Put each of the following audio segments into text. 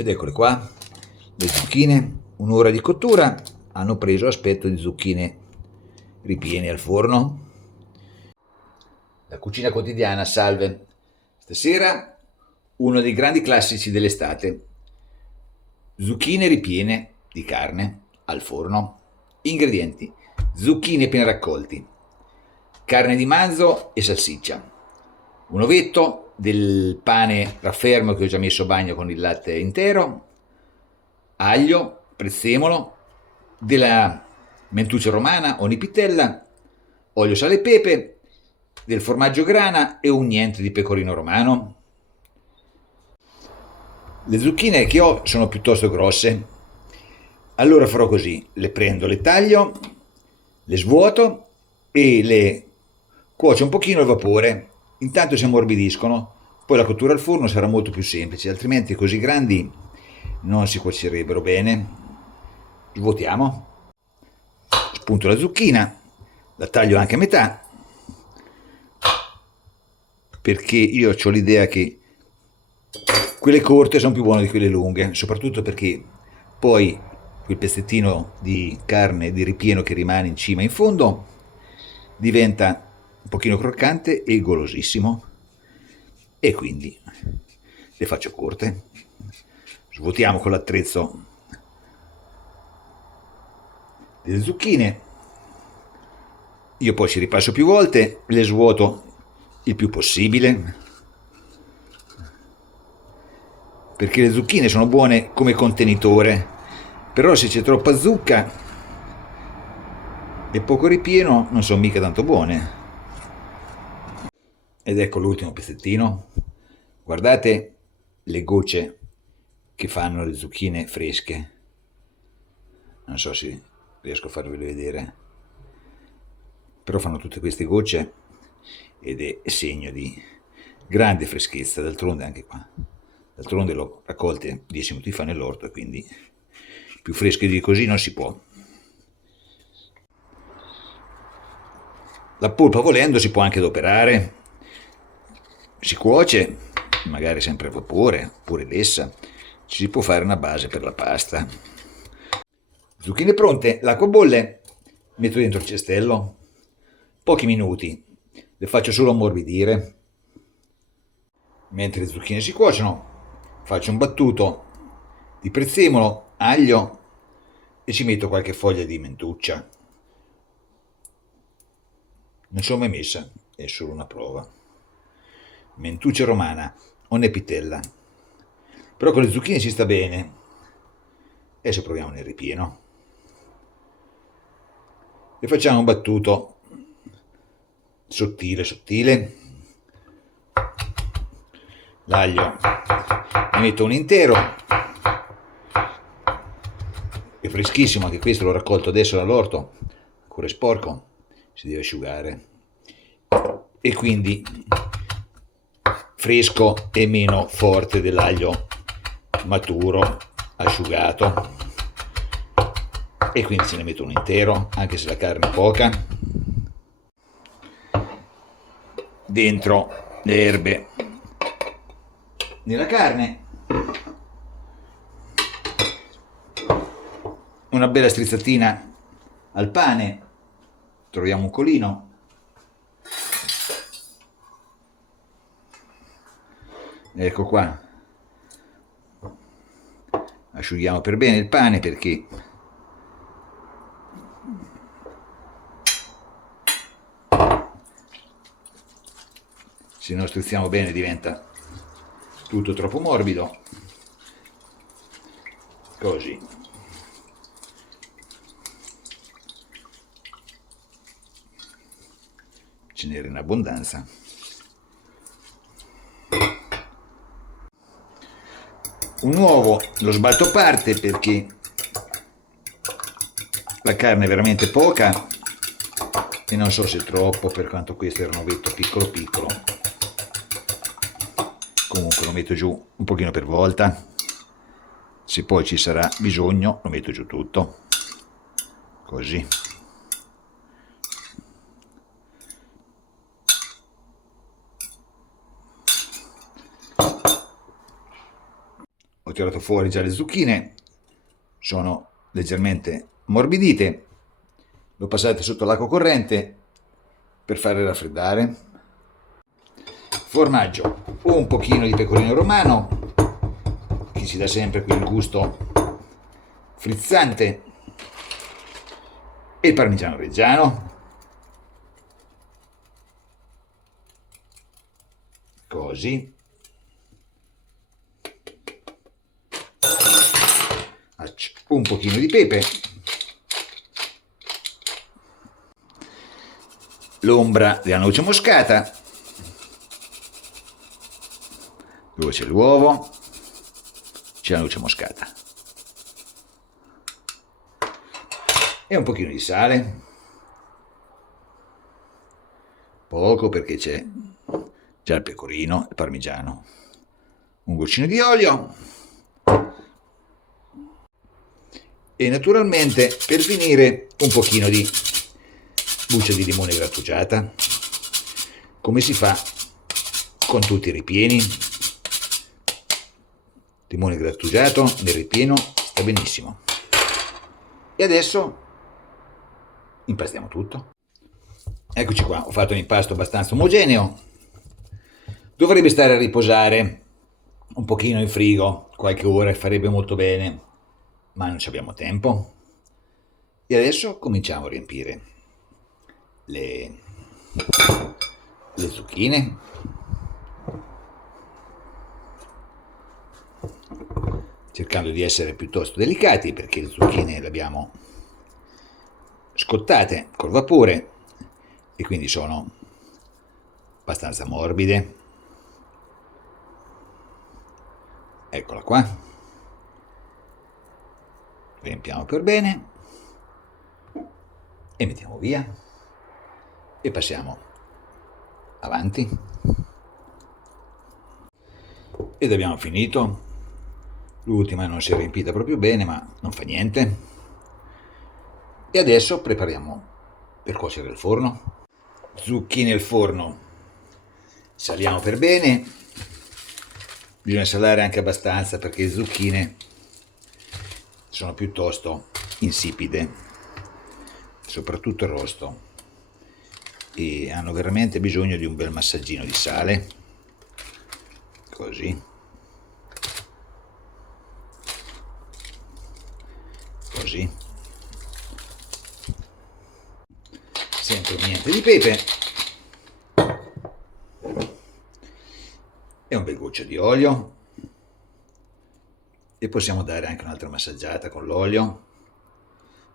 Ed eccole qua, le zucchine, un'ora di cottura, hanno preso aspetto di zucchine ripiene al forno. La cucina quotidiana, salve. Stasera uno dei grandi classici dell'estate, zucchine ripiene di carne al forno. Ingredienti: zucchine appena raccolti, carne di manzo e salsiccia, un ovetto del pane raffermo che ho già messo a bagno con il latte intero, aglio, prezzemolo, della mentuccia romana o nipitella, olio, sale e pepe, del formaggio grana e un niente di pecorino romano. Le zucchine che ho sono piuttosto grosse, allora farò così: le prendo, le taglio, le svuoto e le cuocio un pochino al vapore, intanto si ammorbidiscono, poi la cottura al forno sarà molto più semplice, altrimenti così grandi non si cuocerebbero bene. Svuotiamo, spunto la zucchina, la taglio anche a metà, perché io ho l'idea che quelle corte sono più buone di quelle lunghe, soprattutto perché poi quel pezzettino di carne di ripieno che rimane in cima in fondo diventa un pochino croccante e golosissimo, e quindi le faccio corte. Svuotiamo con l'attrezzo delle zucchine, io poi ci ripasso più volte, le svuoto il più possibile, perché le zucchine sono buone come contenitore, però se c'è troppa zucca e poco ripieno non sono mica tanto buone. Ed ecco l'ultimo pezzettino, guardate le gocce che fanno le zucchine fresche, non so se riesco a farvele vedere, però fanno tutte queste gocce ed è segno di grande freschezza. D'altronde anche qua, d'altronde l'ho raccolte 10 minuti fa nell'orto e quindi più fresche di così non si può. La polpa, volendo, si può anche adoperare, si cuoce, magari sempre a vapore oppure lessa, ci si può fare una base per la pasta. Zucchine pronte, l'acqua bolle, metto dentro il cestello, pochi minuti, le faccio solo ammorbidire. Mentre le zucchine si cuociono, faccio un battuto di prezzemolo, aglio e ci metto qualche foglia di mentuccia. Non sono mai messa, è solo una prova. Mentuccia romana o nepitella, però con le zucchine ci sta bene. Adesso proviamo nel ripieno e facciamo un battuto sottile sottile. L'aglio ne metto un intero, è freschissimo anche questo, l'ho raccolto adesso dall'orto, ancora è sporco, si deve asciugare, e quindi fresco e meno forte dell'aglio maturo asciugato, e quindi se ne metto un intero anche se la carne è poca. Dentro le erbe nella carne, una bella strizzatina al pane, troviamo un colino, ecco qua, asciughiamo per bene il pane perché se non strizziamo bene diventa tutto troppo morbido. Così. Ce n'era in abbondanza. Un uovo lo sbatto a parte perché la carne è veramente poca e non so se è troppo, per quanto questo era un ovetto piccolo piccolo. Comunque lo metto giù un pochino per volta, se poi ci sarà bisogno lo metto giù tutto, così. ho tirato fuori già le zucchine, sono leggermente morbidite, le ho passate sotto l'acqua corrente per farle raffreddare. Formaggio, un pochino di pecorino romano, che ci dà sempre quel gusto frizzante, e il parmigiano reggiano, così. Un pochino di pepe, l'ombra della noce moscata, dove c'è l'uovo, c'è la noce moscata, e un pochino di sale, poco perché c'è già il pecorino, il parmigiano, un goccino di olio e naturalmente per finire un pochino di buccia di limone grattugiata, come si fa con tutti i ripieni. Limone grattugiato nel ripieno sta benissimo. E adesso impastiamo tutto. Eccoci qua, ho fatto un impasto abbastanza omogeneo. Dovrebbe stare a riposare un pochino in frigo, qualche ora, farebbe molto bene, ma non abbiamo tempo. E adesso cominciamo a riempire le zucchine, cercando di essere piuttosto delicati perché le zucchine le abbiamo scottate col vapore e quindi sono abbastanza morbide. Eccola qua, riempiamo per bene e mettiamo via e passiamo avanti. Ed abbiamo finito. L'ultima non si è riempita proprio bene, ma non fa niente. E adesso prepariamo per cuocere il forno. Zucchine al forno, saliamo per bene. Bisogna salare anche abbastanza perché le zucchine sono piuttosto insipide, soprattutto il rosto, e hanno veramente bisogno di un bel massaggino di sale, così, così, sempre niente di pepe e un bel goccio di olio, e possiamo dare anche un'altra massaggiata con l'olio,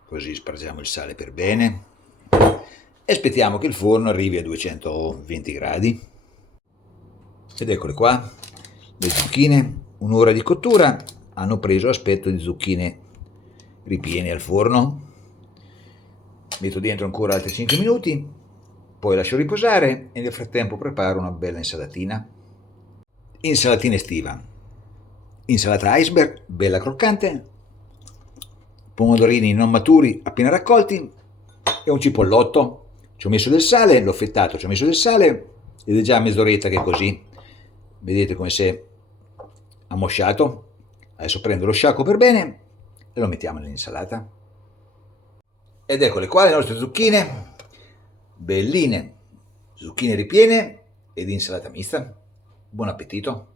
così spargiamo il sale per bene e aspettiamo che il forno arrivi a 220 gradi. Ed eccole qua, le zucchine, un'ora di cottura, hanno preso aspetto di zucchine ripiene al forno. Metto dentro ancora altri 5 minuti, poi lascio riposare e nel frattempo preparo una bella insalatina. Insalatina estiva, insalata iceberg, bella croccante, pomodorini non maturi appena raccolti e un cipollotto. Ci ho messo del sale, l'ho affettato, ci ho messo del sale ed è già mezz'oretta che è così. Vedete come si è ammosciato. Adesso prendo lo sciacquo per bene e lo mettiamo nell'insalata. Ed eccole qua le nostre zucchine, belline, zucchine ripiene ed insalata mista. Buon appetito!